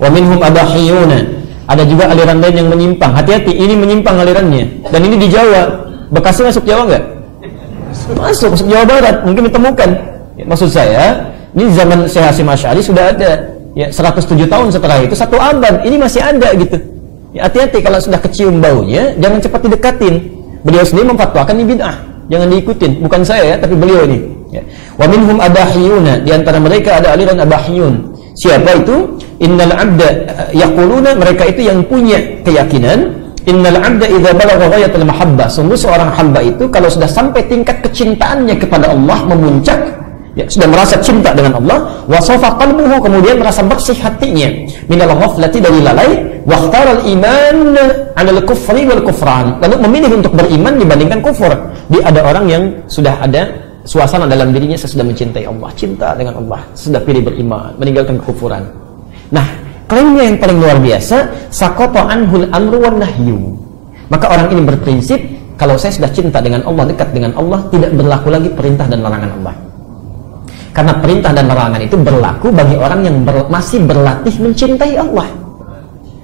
Wa minhum adahiyuna. Ada juga aliran lain yang menyimpang. Hati-hati, ini menyimpang alirannya. Dan ini di Jawa. Bekasi masuk Jawa enggak? Masuk Jawa Barat, mungkin ditemukan. Ya, maksud saya, ini zaman Syekh Hasyim Asy'ari sudah ada. Ya, 107 tahun setelah itu, 1 abad, ini masih ada gitu. Ya, hati-hati kalau sudah kecium baunya, jangan cepat didekatin. Beliau sendiri memfatwakan ini bid'ah, jangan diikutin. Bukan saya ya, tapi beliau ini. Ya. Wa minhum adahiyuna, di antara mereka ada aliran adahiyun. Siapa itu? Innal 'abda yaquluna, mereka itu yang punya keyakinan, innal 'abda idza balagha ghayatul mahabbah, sungguh seorang hamba itu kalau sudah sampai tingkat kecintaannya kepada Allah memuncak, ya, sudah merasa cinta dengan Allah, wa safa qalbuhu, kemudian merasa bersih hatinya minal ghaflati, dari lalai, wa ikhtaral iman 'alal kufri wal kufran, lalu memilih untuk beriman dibandingkan kufur. Dia ada orang yang sudah ada suasana dalam dirinya, saya sudah mencintai Allah, cinta dengan Allah, sudah pilih beriman, meninggalkan kekufuran. Nah, klaimnya yang paling luar biasa, saqata anhul amru wan nahyu. Maka orang ini berprinsip, kalau saya sudah cinta dengan Allah, dekat dengan Allah, tidak berlaku lagi perintah dan larangan Allah. Karena perintah dan larangan itu berlaku bagi orang yang masih berlatih mencintai Allah.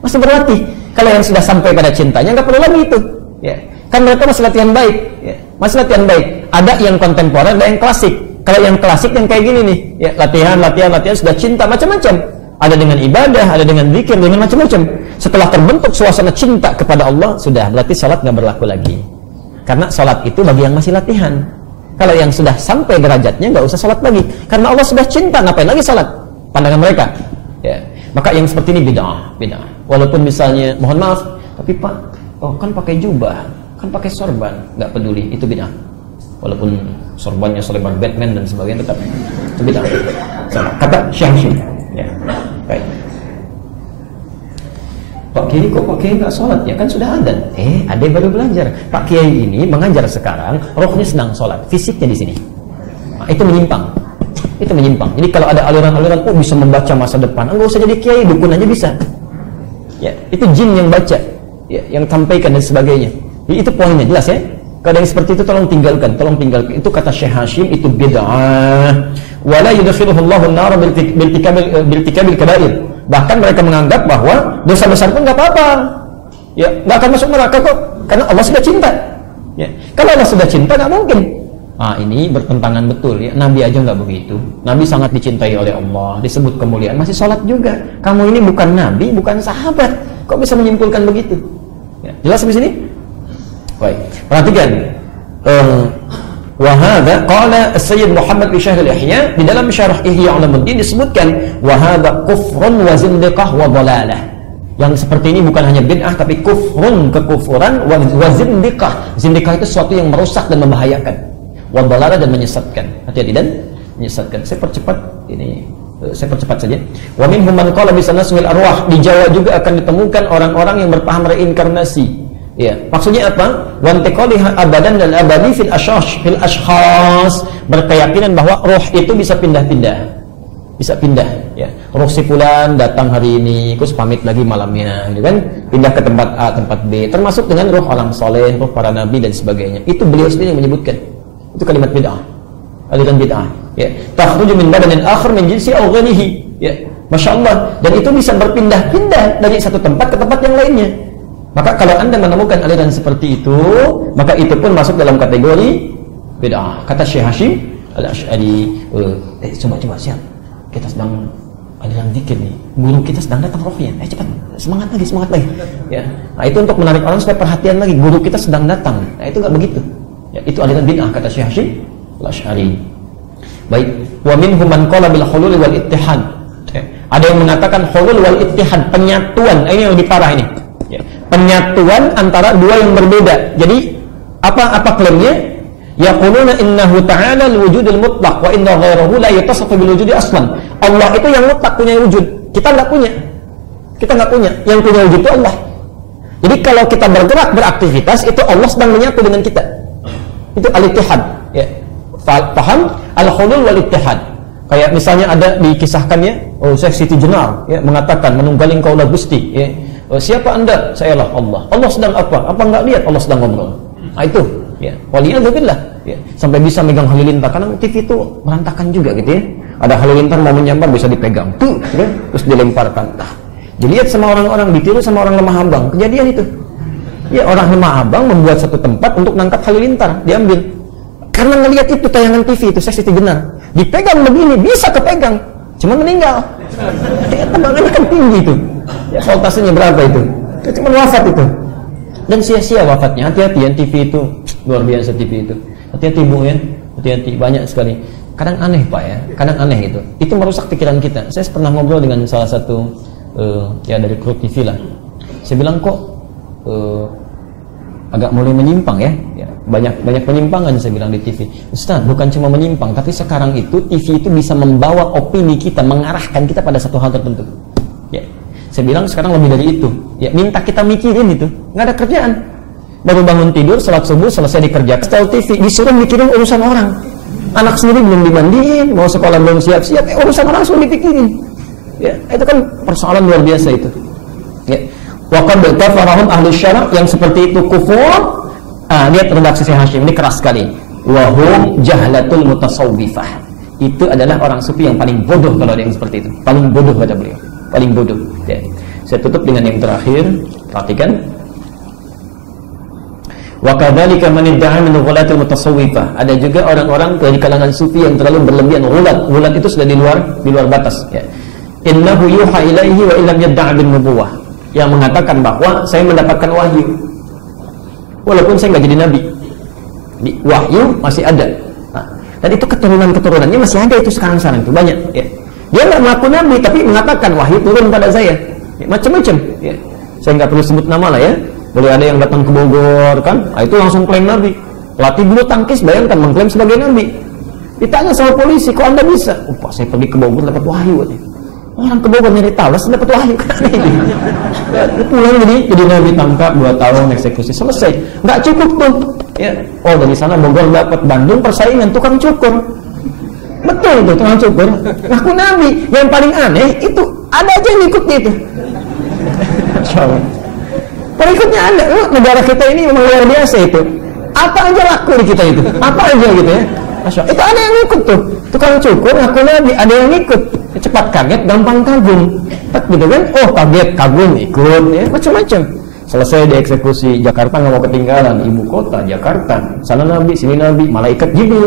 Masih berlatih. Kalau yang sudah sampai pada cintanya, nggak perlu lagi itu. Ya. Kan mereka masih latihan baik. Ya. Masih latihan baik. Ada yang kontemporer, ada yang klasik. Kalau yang klasik yang kayak gini nih, ya, latihan, sudah cinta, macam-macam. Ada dengan ibadah, ada dengan zikir, dengan macam-macam. Setelah terbentuk suasana cinta kepada Allah, sudah, berarti salat nggak berlaku lagi. Karena salat itu bagi yang masih latihan. Kalau yang sudah sampai derajatnya, nggak usah salat lagi. Karena Allah sudah cinta, ngapain lagi salat? Pandangan mereka. Ya. Maka yang seperti ini bid'ah. Walaupun misalnya, mohon maaf, tapi Pak, kan pakai jubah, kan pakai sorban, nggak peduli, itu bid'ah. Walaupun sorbannya selebar Batman dan sebagainya, tetap itu bid'ah. Kata Syekh. Ya. Baik. Pak Kiai kok Pak Kiai nggak sholat? Ya kan sudah adzan. Ada baru belajar. Pak Kiai ini mengajar sekarang, rohnya sedang sholat, fisiknya di sini. Nah, itu menyimpang. Itu menyimpang. Jadi kalau ada aliran-aliran, bisa membaca masa depan, nggak usah jadi kiai, dukun aja bisa. Ya, itu jin yang baca, ya, yang sampaikan dan sebagainya. Jadi itu poinnya, jelas ya. Kalau yang seperti itu tolong tinggalkan. Itu kata Syekh Hasyim, itu bid'ah. Wala yudkhiluhu Allahu an-nar biltikabil kaba'ir. Bahkan mereka menganggap bahwa dosa besar pun nggak apa-apa. Ya, nggak akan masuk neraka kok, karena Allah sudah cinta. Ya, kalau Allah sudah cinta nggak mungkin. Ini bertentangan betul ya. Nabi aja nggak begitu. Nabi sangat dicintai oleh Allah, disebut kemuliaan, masih sholat juga. Kamu ini bukan nabi, bukan sahabat, kok bisa menyimpulkan begitu? Ya, jelas di sini? Baik, perhatikan. Wa hadza qala Sayyid Muhammad bin Syahril Ihya, di dalam syarah Ihya Ulumuddin disebutkan wa hadza kufrun wa zindiqah wa dhalalah. Yang seperti ini bukan hanya bid'ah, tapi kufrun, kekufuran, wa zindiqah. Zindiqah itu sesuatu yang merusak dan membahayakan. Wa dhalalah, dan menyesatkan. Hati-hati dan menyesatkan. Saya percepat saja. Wa minhum man qala bi sanasmil arwah. Di Jawa juga akan ditemukan orang-orang yang berpaham reinkarnasi. Ya, maksudnya apa? Wantiqaliha abadan dan abadi fil ashkhas, berkeyakinan bahwa roh itu bisa pindah-pindah. Bisa pindah, ya. Roh si fulan datang hari ini, terus pamit lagi malamnya, gitu kan? Pindah ke tempat A, tempat B, termasuk dengan roh orang soleh, roh para nabi dan sebagainya. Itu beliau sendiri yang menyebutkan. Itu kalimat bid'ah. Aliran bid'ah, ya. Takhruju min badanin akhar min jinsi aw ghanihi, ya. Masya Allah. Dan itu bisa berpindah-pindah dari satu tempat ke tempat yang lainnya. Maka kalau Anda menemukan aliran seperti itu, maka itu pun masuk dalam kategori bid'ah. Kata Syekh Hasyim Al-Asy'ari, coba siap. Kita sedang aliran zikir nih. Guru kita sedang datang rohnya. Cepat, semangat lagi. Ya. Nah, itu untuk menarik orang supaya perhatian lagi. Guru kita sedang datang. Nah, itu enggak begitu. Ya, itu aliran bid'ah kata Syekh Hasyim Al-Asy'ari. Baik, wa minhum man qala bil hulul wal ittihad. Ya. Ada yang mengatakan hulul wal ittihad, penyatuan. Ini yang lebih parah ini. Ya. Penyatuan antara dua yang berbeda. Jadi apa klaimnya? Yaquluna innahu ta'ala al-wujudul mutlaq wa inna ghayrahu la yatasafu bil wujudi aslan. Allah itu yang mutlak, punya wujud. Kita enggak punya. Yang punya wujud itu Allah. Jadi kalau kita bergerak, beraktivitas, itu Allah sedang menyatu dengan kita. Itu al-ittihad, ya. Paham? Al-hulul wal ittihad. Kayak misalnya ada dikisahkan ya, Syekh Siti Jenar ya, mengatakan menunggaling kaulah Gusti ya. Siapa Anda? Sayalah Allah. Allah sedang apa? Apa enggak lihat? Allah sedang ngobrol. Nah itu ya. Waliyadzubillah ya. Sampai bisa megang halilintar, karena TV itu berantakan juga gitu ya. Ada halilintar mau menyambar bisa dipegang tuh ya. Terus dilemparkan. Dilihat sama orang-orang, ditiru sama orang Lemah Abang. Kejadian itu. Ya, orang Lemah Abang membuat satu tempat untuk nangkap halilintar, diambil. Karena ngelihat itu tayangan TV itu CCTV benar. Dipegang begini, bisa kepegang. Cuma meninggal. Ya, tembakannya kan tinggi itu. Ya, voltasenya berapa itu? Ya, cuma wafat itu. Dan sia-sia wafatnya. Hati-hati ya, TV itu luar biasa TV itu. Hati-hati Bu ya. Hati-hati, banyak sekali. Kadang aneh Pak ya. Kadang aneh itu. Itu merusak pikiran kita. Saya pernah ngobrol dengan salah satu ya dari kru TV lah. Saya bilang kok agak mulai menyimpang ya. Banyak penyimpangan saya bilang di TV. Ustaz, bukan cuma menyimpang, tapi sekarang itu TV itu bisa membawa opini kita, mengarahkan kita pada satu hal tertentu. Ya. Saya bilang sekarang lebih dari itu. Ya, minta kita mikirin itu. Nggak ada kerjaan. Baru bangun tidur, salat subuh, selesai dikerjakan. Setel TV, disuruh mikirin urusan orang. Anak sendiri belum dimandiin, mau sekolah belum siap-siap, urusan orang sudah dipikirin. Ya, itu kan persoalan luar biasa itu. Ya. Wa qad kafarahum ahli syara, yang seperti itu kufur. Lihat redaksi Syekh Hashim ini keras sekali. Wa hum jahlatul mutasawwifah. Itu adalah orang sufi yang paling bodoh kalau ada yang seperti itu. Paling bodoh kata beliau. Paling bodoh. Ya. Saya tutup dengan yang terakhir. Perhatikan. Wa kadzalika man idda'a min ghulatil mutasawwifah. Ada juga orang-orang dari kalangan sufi yang terlalu berlebihan. Ghulat itu sudah di luar batas, ya. Innahu yuha ilaihi wa illam yadda'a bin nubuwah. Yang mengatakan bahwa saya mendapatkan wahyu walaupun saya nggak jadi nabi. Di wahyu masih ada. Nah, dan itu keturunan-keturunannya masih ada itu sekarang itu banyak, ya. Dia nggak mengaku nabi tapi mengatakan wahyu turun pada saya, ya, macam-macam, ya. Saya nggak perlu sebut nama lah ya. Boleh ada yang datang ke Bogor kan, itu langsung klaim nabi. Pelatih bulu tangkis bayangkan mengklaim sebagai nabi. Ditanya sama polisi, kok Anda bisa? Pak, saya pergi ke Bogor dapat wahyu. Orang ke Bogor nyari talas dapat wahyu kan. Ya, pulang jadi nabi, tangkap 2 tahun eksekusi, selesai. Nggak cukup tuh. Ya, oh dari sana Bogor dapat, Bandung persaingan tukang cukur. Betul tuh tukang cukur. Ngaku nabi. Yang paling aneh itu ada aja yang ikut itu. Insyaallah. Pengikutnya ada. Negara kita ini memang luar biasa itu. Apa aja laku di kita itu. Apa aja gitu ya. Masya Allah. Itu ada yang ikut tuh. Tukang cukur ngaku nabi, ada yang ikut. Cepat kaget, gampang kagum. Gitu kan? Oh kaget, kagum, ikut, ya, macam-macam. Selesai dieksekusi, Jakarta nggak mau ketinggalan, ibu kota Jakarta, sana nabi, sini nabi, malaikat Jibril.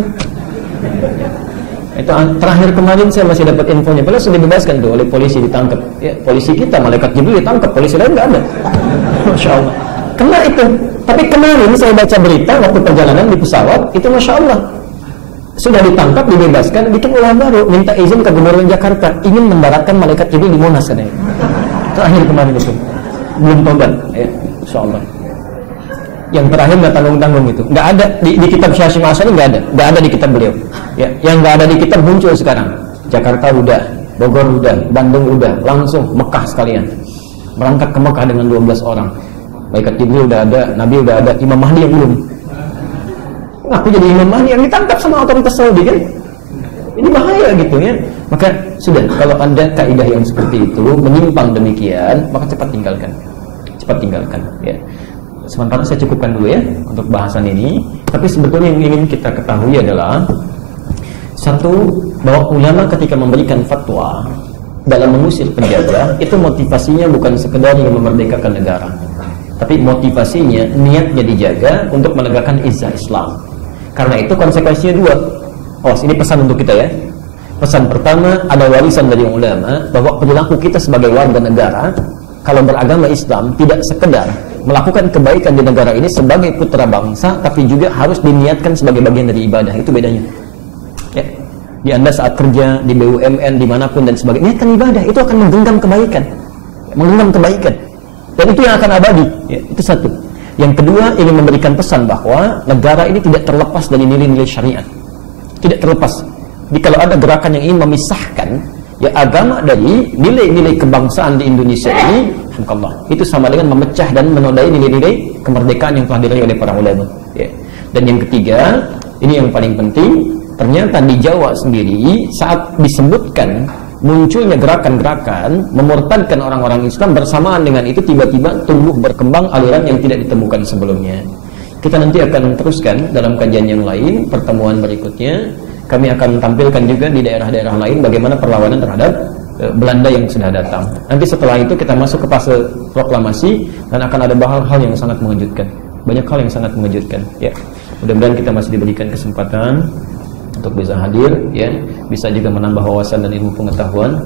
Itu terakhir kemarin saya masih dapat infonya, padahal sudah dibebaskan tuh oleh polisi, ditangkap. Ya, polisi kita, malaikat Jibril ditangkap, polisi lain nggak ada. Masya Allah. Kena itu. Tapi kemarin saya baca berita waktu perjalanan di pesawat, itu Masya Allah. Sudah ditangkap, dibebaskan, bikin ulah baru, minta izin ke Gubernur Jakarta, ingin mendaratkan malaikat Jibril di Monas katanya. Terakhir kemarin itu. Belum tobat, ya, insyaallah. Yang terakhir nggak tanggung-tanggung itu. Nggak ada di kitab Syekh Hashim Asy'ari, nggak ada di kitab beliau. Ya, yang nggak ada di kitab muncul sekarang. Jakarta udah, Bogor udah, Bandung udah, langsung Mekah sekalian. Berangkat ke Mekah dengan 12 orang. Malaikat Jibril udah ada, Nabi udah ada, Imam Mahdi yang belum. Aku jadi Imam Mahdi yang ditangkap sama otoritas Saudi kan? Ini bahaya gitu ya. Maka sudah, kalau Anda kaidah yang seperti itu menyimpang demikian, maka cepat tinggalkan. Cepat tinggalkan, ya. Sementara saya cukupkan dulu ya untuk bahasan ini. Tapi sebetulnya yang ingin kita ketahui adalah satu, bahwa ulama ketika memberikan fatwa dalam mengusir penjajah, itu motivasinya bukan sekedar ingin memerdekakan negara, tapi motivasinya niatnya dijaga untuk menegakkan izzah Islam. Karena itu konsekuensinya 2. Oh, ini pesan untuk kita ya. Pesan pertama, ada warisan dari ulama bahwa perilaku kita sebagai warga negara kalau beragama Islam tidak sekedar melakukan kebaikan di negara ini sebagai putra bangsa, tapi juga harus diniatkan sebagai bagian dari ibadah. Itu bedanya. Ya. Di Anda saat kerja, di BUMN, dimanapun dan sebagainya, niatkan ibadah, itu akan menggenggam kebaikan. Menggenggam kebaikan. Dan itu yang akan abadi. Ya, itu satu. Yang kedua, ingin memberikan pesan bahwa negara ini tidak terlepas dari nilai-nilai syariat. Tidak terlepas. Jadi kalau ada gerakan yang ingin memisahkan ya agama dari nilai-nilai kebangsaan di Indonesia ini, subhanallah, itu sama dengan memecah dan menodai nilai-nilai kemerdekaan yang telah diraih oleh para ulama. Ya. Dan yang ketiga, ini yang paling penting, ternyata di Jawa sendiri saat disebutkan munculnya gerakan-gerakan memurtadkan orang-orang Islam, bersamaan dengan itu tiba-tiba tumbuh berkembang aliran yang tidak ditemukan sebelumnya. Kita nanti akan teruskan dalam kajian yang lain, pertemuan berikutnya. Kami akan tampilkan juga di daerah-daerah lain bagaimana perlawanan terhadap Belanda yang sudah datang. Nanti setelah itu kita masuk ke fase proklamasi dan akan ada hal-hal yang sangat mengejutkan. Banyak hal yang sangat mengejutkan. Ya, mudah-mudahan kita masih diberikan kesempatan untuk bisa hadir, ya, bisa juga menambah wawasan dan ilmu pengetahuan.